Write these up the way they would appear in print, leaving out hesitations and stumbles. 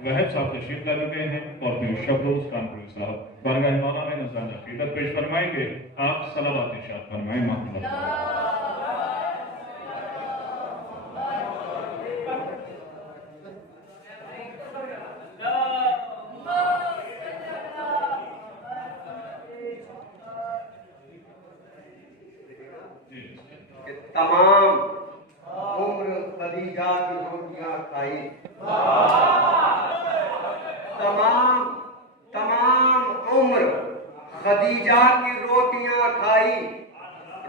वहब साहब तशरीफ ला चुके हैं और फिर शबरोज कानपुरी साहब बारगाह मौला में नज़ारा अक़ीदत पेश फरमाएंगे। आप सलावत इरशाद फरमाएं। माक़बूल। तमाम उम्र खदीजा की रोटियां खाई, तमाम उम्र खदीजा की रोटियां खाई,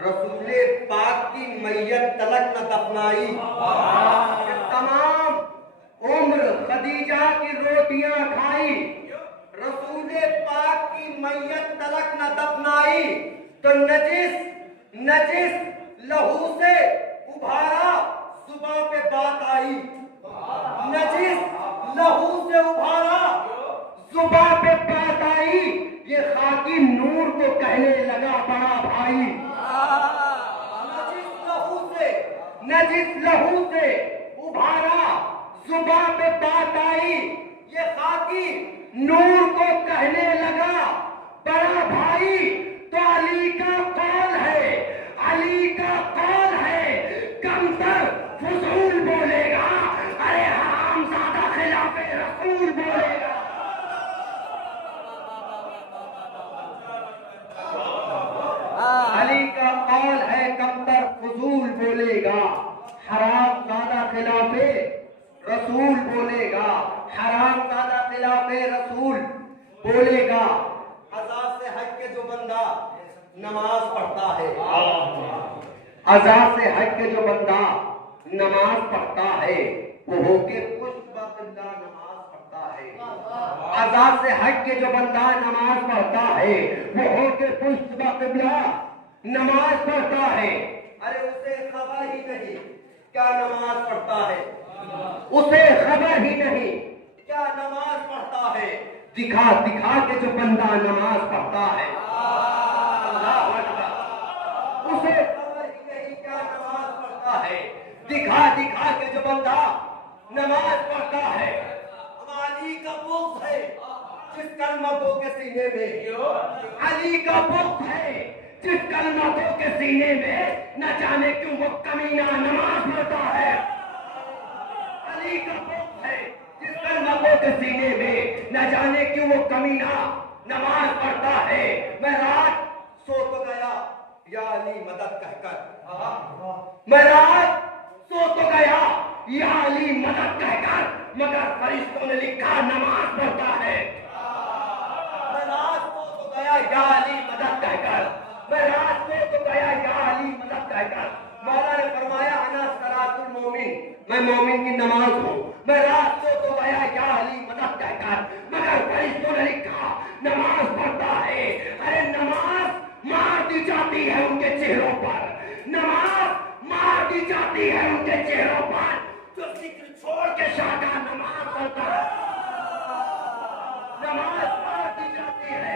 रसूले पाक की मैयत तलक न दफनाई। तमाम उम्र खदीजा की रोटियां खाई, रसूले पाक की मैयत तलक न दफनाई। तो नजिस लहू से उभारा, सुबह पे बात आई। नजिस लहू से उभारा, सुबह पे बात आई। ये खाकी नूर को कहने लगा बड़ा भाई। नजिस लहू से उभारा, सुबह पे बात आई। ये खाकी नूर को कहने लगा बड़ा भाई। तो अली का कौल है, अली का कौल है, कमतर फजूल बोलेगा, अरे हरामज़ादा खिलाफे रसूल बोलेगा। अली का कौल है, कमतर फजूल बोलेगा, हरामज़ादा खिलाफे रसूल बोलेगा, हरामज़ादा खिलाफे रसूल बोलेगा। अज़ान से हट के जो बंदा नमाज पढ़ता है, अज़ान से हट के जो बंदा नमाज पढ़ता है, वो होके पुष्प क़िबला नमाज पढ़ता है। अज़ान से हट के जो बंदा नमाज पढ़ता है, वो होके पुष्प क़िबला नमाज पढ़ता है। अरे उसे खबर ही नहीं क्या नमाज पढ़ता है, उसे खबर ही नहीं क्या नमाज पढ़ता है। दिखा दिखा के जो बंदा नमाज पढ़ता है, उसे खबर ही नहीं क्या नमाज पढ़ता है। दिखा दिखा के जो बंदा नमाज पढ़ता है। अली का बुग़्ज़ है जिस कलमतों के सीने में, अली का बुग़्ज़ है जिस कलमतों के सीने में, न जाने क्यों वो कमीना नमाज पढ़ता है। अली का बुग़्ज़ है जिस कलमतों के सीने में, न जाने क्यों वो कमीना नमाज पढ़ता है। मैं रात सो तो गया या अली मदद कहकर, मैं रात सो तो गया या अली मदद कहकर, मगर फरिश्तों ने लिखा नमाज पढ़ता है। मैं रात सो तो गया या अली मदद कहकर, मैं रात सो तो गया या अली मदद कहकर। मौला ने फरमाया अना सलातुल मोमिन, मैं मोमिन की नमाज हूँ। मैं रात सो तो गया या अली मदद कहकर, मगर फरिश्तों ने लिखा नमाज पढ़ता है। अरे नमाज मार दी जाती है उनके चेहरों पर, नमाज मार दी जाती है उनके चेहरों पर, जो जिक्र छोड़ के शादा नमाज पढ़ता है। नमाज मार दी जाती है,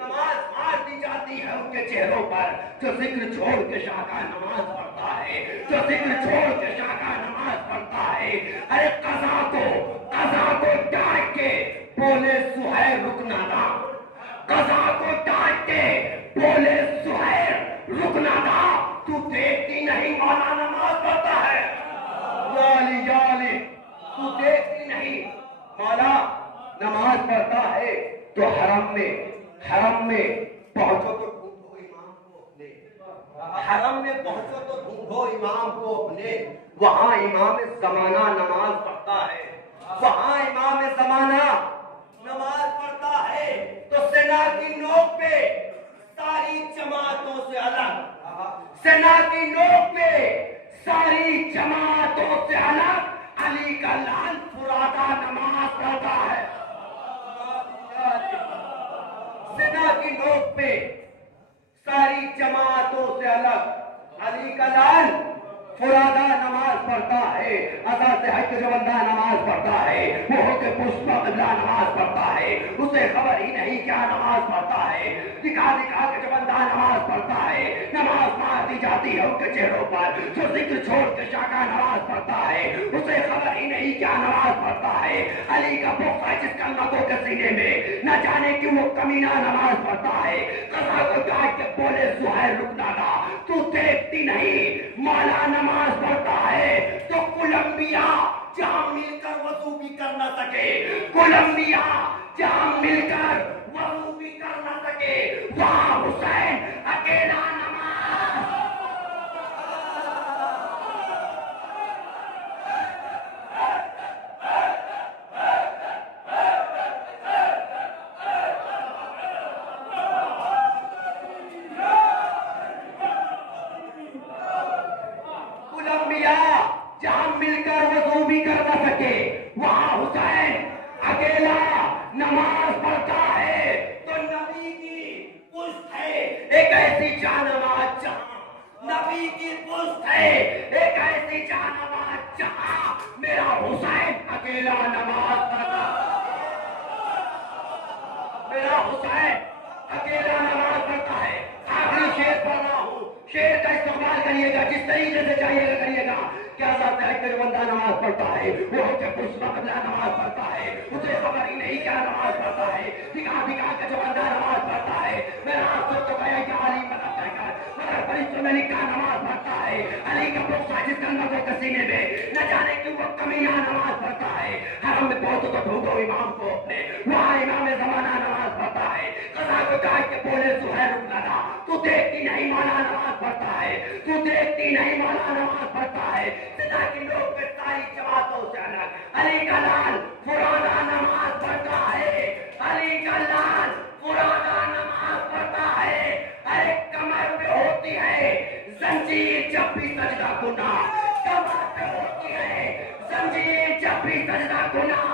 नमाज मार दी जाती है उनके चेहरों पर, जो जिक्र छोड़ के शादा नमाज पढ़ता है, जो जिक्र छोड़ के शादा नमाज पढ़ता है। अरे कज़ा को डांट के बोले सुहैर रुकना था, कज़ा को डांट के बोले सुहैर रुकना था। तू देखती नहीं मौला नमाज पढ़ता है, याली तू देखती नहीं मौला नमाज पढ़ता है। तो हरम में पहुंचो तो ढूंढो इमाम को अपने, हरम में पहुंचो तो ढूंढो इमाम को अपने। वहां इमाम ज़माना नमाज पढ़ता है, वहां इमाम ज़माना नमाज पढ़ता है। तो सेना की नोक पे सारी जमातों से अलग, सेना की नोक पे सारी जमातों से अलग अली का लाल फुरादा नमाज पढ़ता है। सेना की नोक पे सारी जमातों से अलग अली का लाल फुरादा नमाज पढ़ता है। अज़ान से हट के जो बंदा नमाज पढ़ता है, वो होके पुष्प क़िबला नमाज पढ़ता है। उसे खबर ही नहीं क्या नमाज पढ़ता है। दिखा दिखा के जो बंदा नमाज पढ़ता है, नमाज मार दी जाती है उनके चेहरों पर, जो जिक्र छोड़ के शाका नमाज पढ़ता है। ही नहीं क्या नमाज पढ़ता है। अली का बुग़्ज़ है जिस कलमतों के सीने में, न जाने क्यों वो कमीना नमाज पढ़ता है। कसा को काट के बोले सुहैल रुक दादा, तू देखती नहीं मौला नमाज पढ़ता है। तो कोलंबिया जहां मिलकर वजू भी कर न सके, कोलंबिया जहां मिलकर वजू भी कर न सके, वहां हुसैन अकेला नमाज। कोलंबिया जहां मिलकर वजू भी कर न सके, वहां हुसैन अकेला नमाज पढ़ता है। तो नबी की पुश्त है एक ऐसी जानमाज जहां, नबी की पुश्त है एक ऐसी जानमाज जहां मेरा हुसैन अकेला नमाज पढ़ता, मेरा हुसैन अकेला नमाज पढ़ता है। आखिरी शेर पढ़ रहा हूं, शेर का इस्तेमाल करिएगा, जिस तरीके से चाहिएगा करिएगा। क्या साथ है कि बंदा नमाज पढ़ता है, वो होके पुष्पा कबला नमाज पढ़ता है, उसे खबर ही नहीं क्या नमाज पढ़ता है। दिखा दिखा के जो बंदा नमाज पढ़ता है, मेरा हाथ तो गया कि अली मदद कहकर, मगर फरिश्तों में लिखा नमाज पढ़ता है। अली का बुग़्ज़ जिस कलमतों के सीने में, न जाने क्यों वो कमीना नमाज पढ़ता है। हरम में पहुंचो तो ढूंढो इमाम को अपने, वहां इमाम ज़माना नमाज पढ़ता है। कसा को काट के बोले सुहैल रुक दादा, तू देखती नहीं मौला नमाज पढ़ता है, तू देखती नहीं मौला नमाज पढ़ता है। सदा के लोग पे सारी जमातों से अलग अली का लाल पुराना नमाज पढ़ता है, अली का लाल पुराना नमाज पढ़ता है। अरे कमर पे होती है जंजीर जब भी सजदा गुनाह, कमर पे होती है जंजीर जब भी सजदा गुनाह।